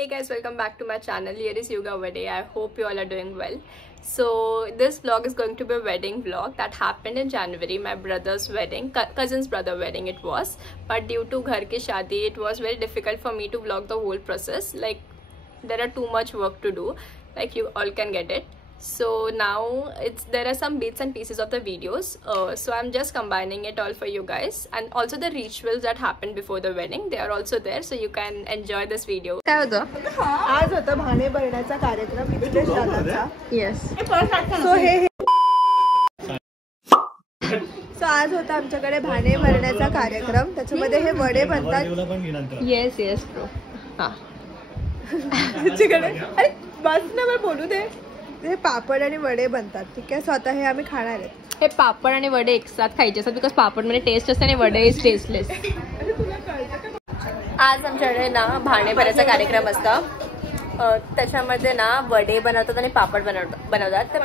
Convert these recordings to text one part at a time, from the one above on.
Hey guys, welcome back to my channel. Here is Yuga Vade. I hope you all are doing well. So this vlog is going to be a wedding vlog that happened in January. My brother's wedding, cousin's brother wedding it was. But due to ghar ki shadi, it was very difficult for me to vlog the whole process. Like there are too much work to do. Like you all can get it. So now there are some bits and pieces of the videos, so I'm just combining it all for you guys, and also the rituals that happened before the wedding, they are also there, so you can enjoy this video. काय होतं आज होता भाणे भरण्याचा कार्यक्रम इथे दादाचा. Yes. So आज होता आमच्याकडे भाणे भरण्याचा कार्यक्रम. त्याच्यामध्ये हे वडे बनतात. Yes yes bro. हां आमच्याकडे अरे बस ना मला बोलू दे. हे पापड आणि वडे बनतात. ठीक आहे. सो आता हे आम्ही खाणार आहेत. हे पापड आणि वडे एक साथ खायचे असतात बिकॉज पापड मध्ये टेस्ट असते आणि वडे इज टेस्टलेस. आज आमच्याकडे ना भाणे भरायचा कार्यक्रम असतो. त्याच्यामध्ये ना वडे बनवतात आणि पापड बनवतात. तर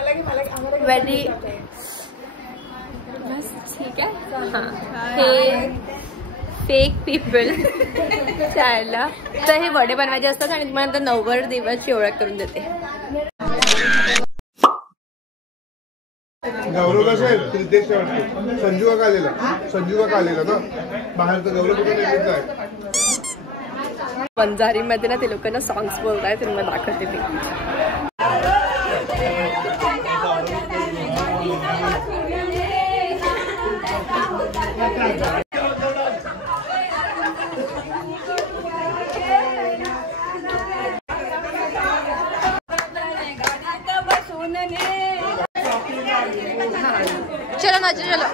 व्हेरी ठीक आहे. हां हे फेक पीपल त्याला तर हे वडे बनवायचे असतात आणि तुम्हाला नंतर 90 दिवसची ओळख करून देते. गौरव कसं आहे संजू का आलेला ना बाहेर तर गौरव कुठे घेतलाय. बंजारी मध्ये ना ते लोकांना सॉंग्स बोलतायत ते मला दाखवते ते. चलो ना चलो.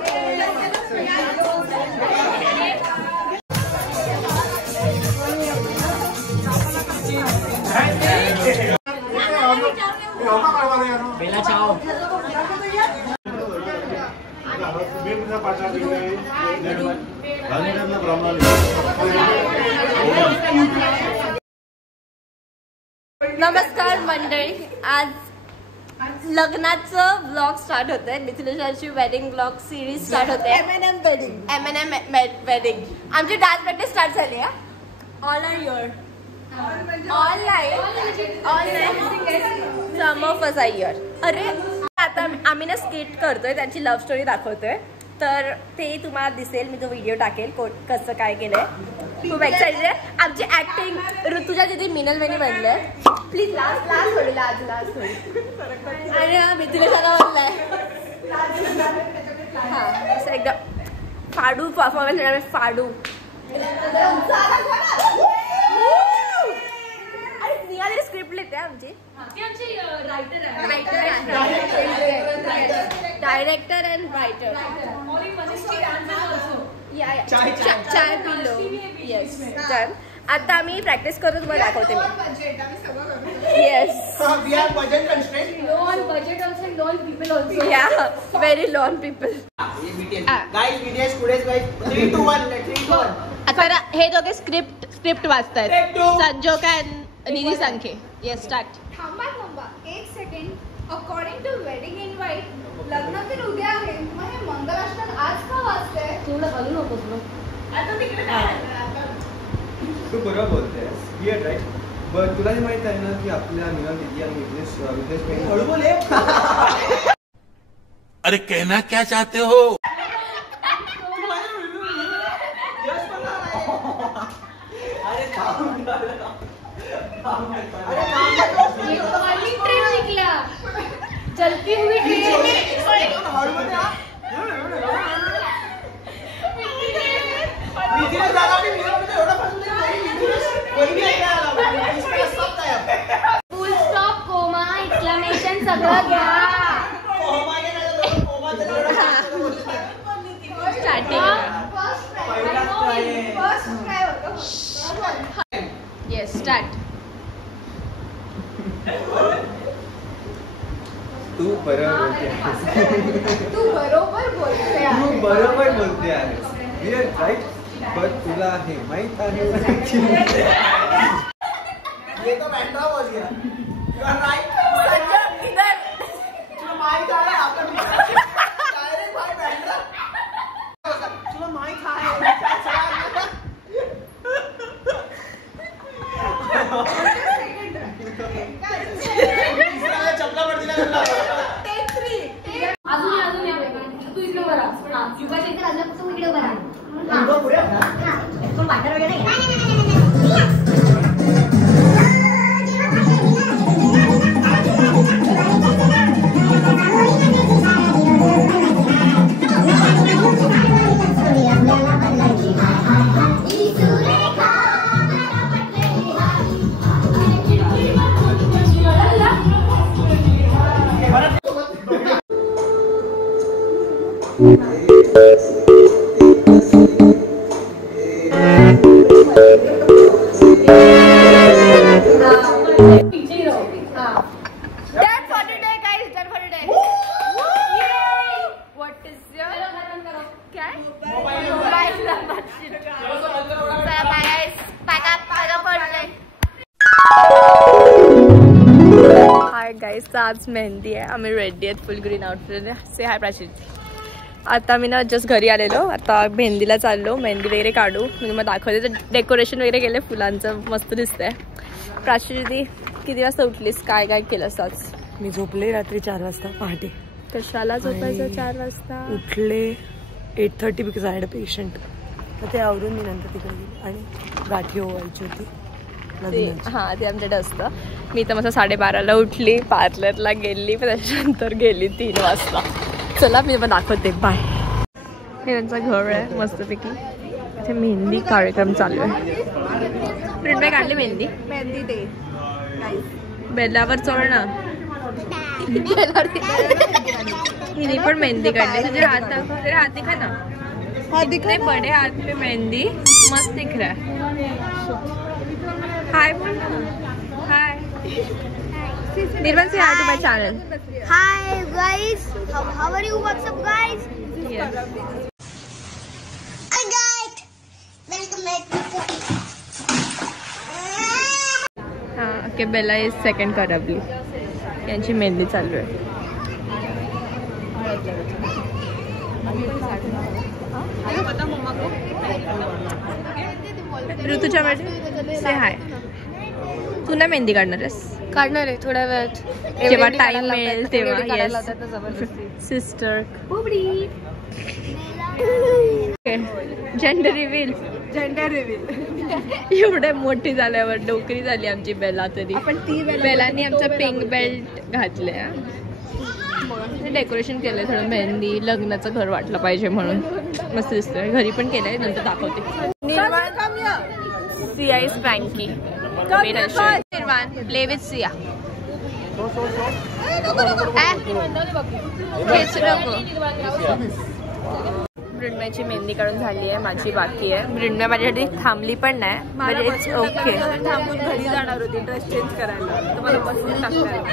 बेला चाओ नमस्कार मंडळी, आज लग्नाचं ब्लॉग स्टार्ट होतंय. मिथिलेशाची वेडिंग ब्लॉग सिरीज स्टार्ट होते. M&M wedding. आमची डान्स प्रॅक्टिस स्टार्ट झाली आहे. All are your some of us are your. अरे आता आम्ही ना स्किट करतोय, त्यांची लव्ह स्टोरी दाखवतोय. तर ते तुम्हाला दिसेल, मी तो व्हिडिओ टाकेल कसं काय केलंय. खूप एक्साइटेड आहे. आमची ऍक्टिंग ऋतुजा दिदी मिनल वेणी बनले. प्लीज लास्ट थोडी लाज थोडी. आणि मिथिलेशाला बनलाय. हां असं एकदम फाडू परफॉर्मन्स येणार. फाडू निघालेली स्क्रिप्ट लिहिते आमची. Director and writer. चाय पिलो. Yes done. आता आम्ही प्रॅक्टिस करून तुम्हाला दाखवते मी. येस या व्हेरी लॉन पीपल. आता हे दोघे स्क्रिप्ट वाचतायत. Sanjog and Nidhi Sankhe. Yes start. थांबा एक second. According to wedding invite लग्न तर उद्या आहे, मग हे मंगलाष्टक आज का वाचतंय? थोडं घालू नकोस ना. आता तिकडे तू बरोबर बोलतेस. राईट. बट तुला हे माहित आहे ना की आपल्या निघा दिदी आणि विघ्नेश हळू बोले. अरे कहना क्या चाहते हो. चलती हुई फुल स्टॉप कोमा एक्सक्लेमेशन सगळं घ्या. Yes start. तू बरोबर बोलते आहेस. राईट. बट तुला हे माहित आहे हाय गाईज, तर आज मेहंदी आहे. आम्ही रेडी आहेत फुल ग्रीन आउटफिट. से हाय प्राची. आता मी ना जस्ट घरी आलेलो. आता मेहंदीला चाललो. मेहंदी वगैरे काढू. मी मग दाखवते. तर डेकोरेशन वगैरे केलं फुलांचं, मस्त दिसतंय. प्राची दीदी किती वाजता उठलीस? काय काय केलंस आज? मी झोपले रात्री 4 वाजता पहाटे. कशाला झोपायचं 4 वाजता? उठले 8:30 because I had a patient. तर ते आवरून मी नंतर तिकडे गेली आणि गाठी ओवायची होती. हां, ते आमच्याकडे असतं. मी तर मस्त 12:30ला उठली, पार्लरला गेली, पण त्याच्यानंतर गेली 3 वाजता. चला मी पण दाखवते. बाय. हे त्यांचं घर आहे मस्तपैकी. इथे मेहंदी कार्यक्रम चालू आहे. प्रिंट काढली मेहंदी. मेहंदी डे. बेलावर चोळ ना. हिने पण मेहंदी काढली. तुझे हात दाखव. तेरे हात दिखा ना. हाथ दिखा. बड़े हाथ पे मेहंदी मस्त दिख रहा है. हाय बोल ना. Hi Nirmal, say hi to my channel. Hi guys, how are you? What's up guys? Yes. Hi guys, welcome back to हां, ओके. बेला इज सेकंड करबली. यांची मेहंदी चालू आहे. ऋतुच्या मध्ये से हाय. तू ना मेहंदी काढणार आहेस? काढणार आहे थोड्या वेळात. जेव्हा टाइम मिळेल तेव्हा. Sister gender reveal. एवढे मोठी झाल्यावर डोकरी झाली आमची बेला. तरी बेलानी आमचा पिंक बेल्ट घातले. डेकोरेशन केलंय थोडं. मेहंदी लग्नाचं घर वाटलं पाहिजे म्हणून मस्त दिसतंय. घरी पण केलंय, नंतर दाखवते. सिया इज फ्रँकी. निर्वाण प्ले विथ सिया. मृण्मयची मेहंदी काढून झाली आहे. माझी बाकी आहे. मृण्मय माझ्यासाठी थांबली पण नाही. म्हणजे इट्स ओके. थांबून घरी जाणार होती ड्रेस चेंज करायला. तुम्हाला बसून टाकणार.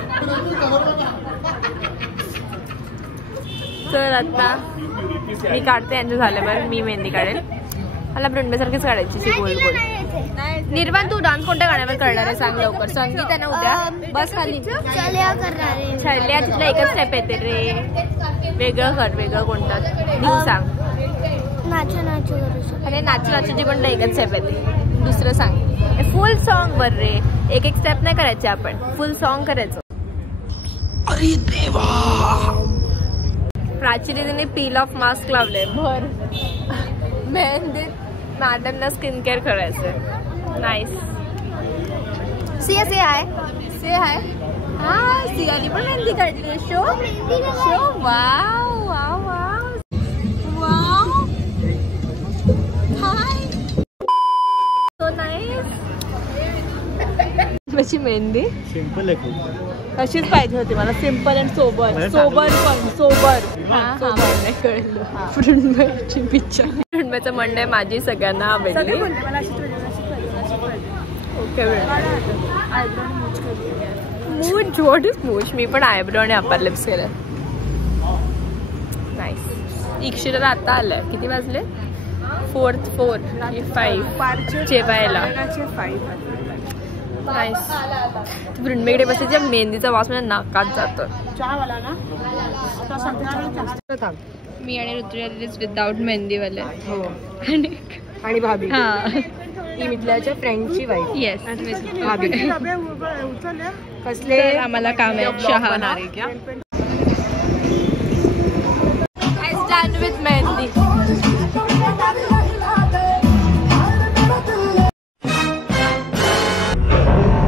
तर आता मी काढते. यांचं झाल्यावर मी मेहंदी काढेल. मला मृण्मयसारखीच काढायची सी गोल गोल. निर्वाण, तू डान्स कोणत्या गाण्यावर करणार आहे सांग लवकर. संगीत आहे ना उद्या. बस खाली. चल्या करणार आहे. छल्या तिथला एकच स्टेप येते रे. वेगळं कर. वेगळं कोणतं न्यू सांग. नाचू नाचू करू शकतो. अरे नाचू नाचूची पण एकच स्टेप येते. दुसरं सांग. फुल सॉन्ग बर रे. एक एक स्टेप नाही करायचे आपण. फुल सॉन्ग करायचं. अरे देवा. प्राची दीदीने पील ऑफ मास्क लावले भर. मेहंदीत मॅडमना स्किन केअर करायचं. Nice. Siya say hi. Say hi. हा, सियानी पण मेहंदी काढली. Show show. Wow wow wow wow. Hi. So nice. माझी मेहंदी सिंपल आहे खूप. अशीच पाहिजे होती मला. Simple and sober. सोबर पण सोबर. मृण्मयची पिक्चर. मृण्मयचं म्हणणं आहे माझी सगळ्यांना आवडली. Okay. Mooch. What is mooch? मी पण आयब्रो आणि अपर लिप्स केलं. नाईस. इक्षिराला आता आलंय. किती वाजले? 4:45 जेवायला. नाईस. मृण्मयकडे बसायच्या. मेहंदीचा वास म्हणजे नाकात जातो. मी आणि ऋतुजा विदाउट मेहंदीवाले. आणि भाभी. हा, ती मिथल्याच्या फ्रेंडची वाईफ. येस. भाभी. कसले आम्हाला काम आहे. चहा. I stand with mehndi.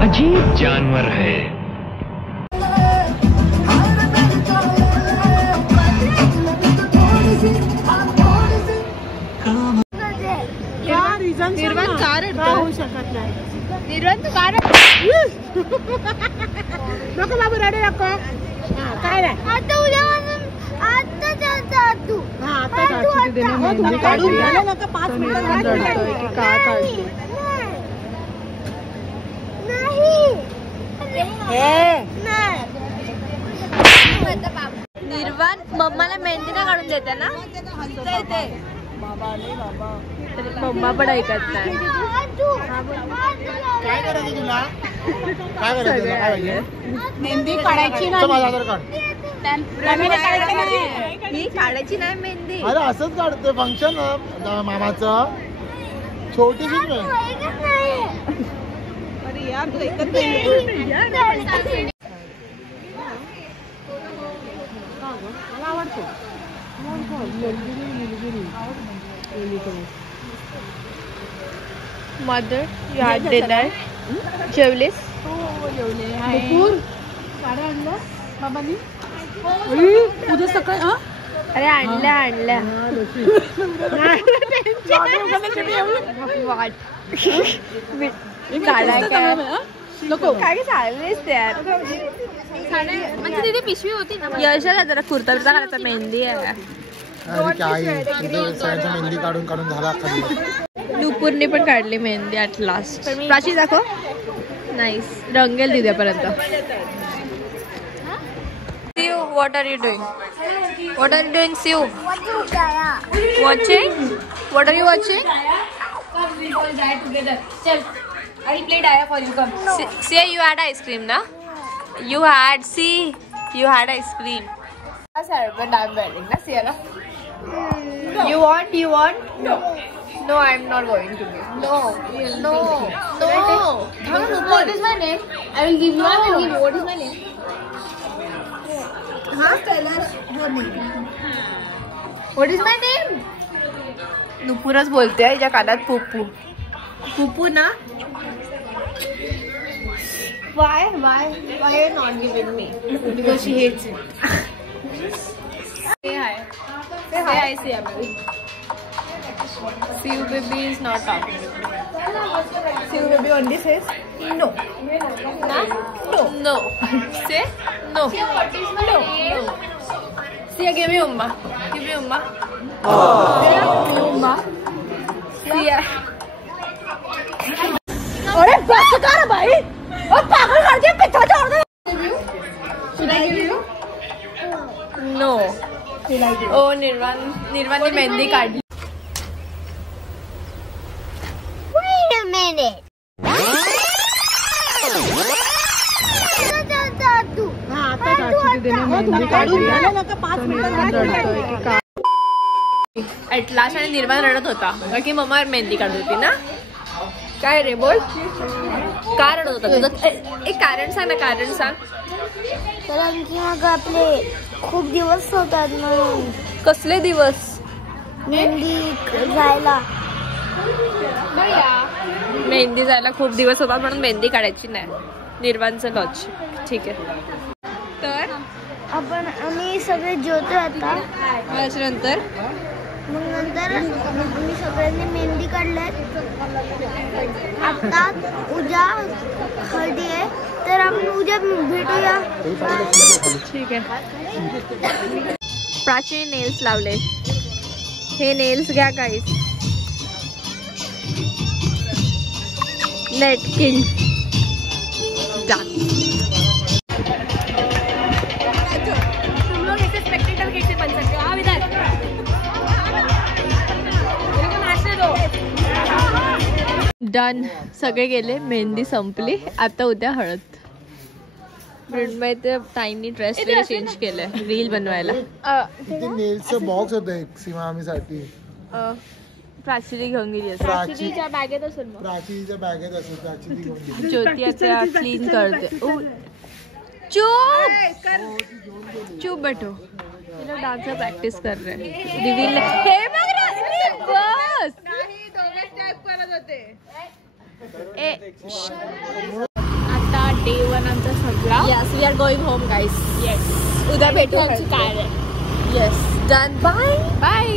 अजीब जानवर है. निर्वाण कार होऊ शकत नाही. निर्वाण तू कार नको बाबू रडू नको. काय नाही. आता उद्या आता तू. हा मेहंदी काढून नका 5 मिनिटं रडतोय की का काढली निर्वाण मम्माला मेहंदी ना काढून देते ना मम्मा पण ऐकत नाही. काय करायचं तुला काय करायचं मेहंदी काढायची माझं आधार कार्ड ही काढायची नाही मेहंदी. अरे असंच काढतोय फंक्शन मामाचं छोटीशीच नाही. अरे यार तू ऐकत मला आवडतो मदर यू हॅड डिनर जेवलीस बाबांनी उद्या सकाळी अरे आणल्या वाट काढा काय नको काय चाललेस ते यार म्हणजे तिथे पिशवी होती ना यशाला जरा कुर्ता बिर्ता घालायचा मेहंदी आहे. अरे काय सगळ्यांच्या मेहंदी काढून काढून झाला खाली. नुपूरने पण काढली मेहंदी ॲट लास्ट. प्राची दाखव. नाईस रंगेल दिद्यापर्यंत. Siu, what are you doing? What are you doing, Siu? Watching? What are you watching? Come, we all die together. Chal, I will play Daya for you. Come. See, you had ice cream, na? You had ice cream. But I'm wearing, na? See, na? You want? No. No, I'm not going to be. No. What is my name? I will give you. What is my name? What is my name? नुपूरच बोलते हिच्या कानात पुप्पू. पुप्पू ना? Why are you not giving me? Because she hates it. Say hi. Say hi, Siu. Siu baby is not talking. Siu baby only says No. No. Say no. What is my name? Siu, give me Umma. Umma. Siu. अरे बस कर भाई और पागल कर दिया पिता छोड़ दे. Should I give you? No. Oh, निर्वाण ने मेहंदी काढली. Wait a minute. काढून नका 5 मिनिटं रडतोय की का. ॲट लास्ट आणि निर्वाण रडत होता कारण की मम्मा मेहंदी काढत होती ना. काय रे बोल का रडत होता तुझं. एक कारण सांग ना. कारण सांग. कारण की मग आपले खूप दिवस होतात म्हणून. कसले दिवस. मेहंदी जायला मेहंदी जायला खूप दिवस होतात म्हणून मेहंदी काढायची नाही. निर्वाणचं लॉज. ठीक आहे. तर आपण आम्ही सगळे जेवतो आता. त्याच्यानंतर मग नंतर आम्ही सगळ्यांनी मेहंदी काढल्यात. आता उद्या हळदी आहे तर आपण उद्या भेटूया. ठीक आहे. प्राची नेल्स लावले. हे नेल्स घ्या गाईस. लेट किल डन. तुम लोग ऐसे स्पेक्टेकल कैसे बन सकते हो. आओ इधर. डन. सगळे गेले. मेहंदी संपली. आता उद्या हळद. मृण्मय ते टाइनी ड्रेस वगैरे चेंज केलंय रील बनवायला. तिथे नेल्सचं बॉक्स होतं एक सीमा आम्हीसाठी. प्राची घेऊन गेली असेल. प्राचीच्या बॅगेत असेल. प्राची घेऊन गेली. ज्योती आता क्लीन करते. चुप बैठो. डांस प्रैक्टिस कर रहे हैं. रिवील हे बघ रश्मी बस. आता डे 1 आमचा सगळा. Yes we are going home guys. Yes उद्या भेटू. काय येस डन. बाय.